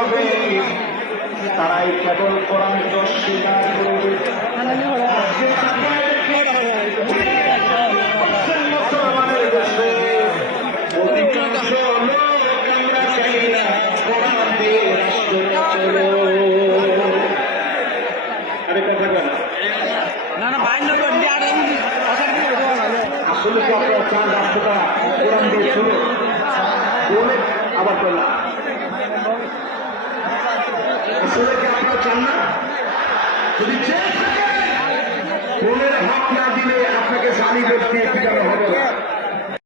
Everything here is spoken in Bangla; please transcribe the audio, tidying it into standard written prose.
হবে তারাই কেবল কোরআনকে অস্বীকার করবে। মুসলমানের দেশে অধিকাংশ লোক আমরা চাই না কোরআন দিয়ে রাষ্ট্র চলো। আরে কথা বল আসলে কি আপনারা চান রাষ্ট্রটা কোরআন দিয়ে চলো বলে আবার বললাম আসলে কি আপনারা চান না? যদি চেয়ে থাকেন কোনের হক না দিলে আপনাকে জানি ব্যক্তি পিটানো হবে।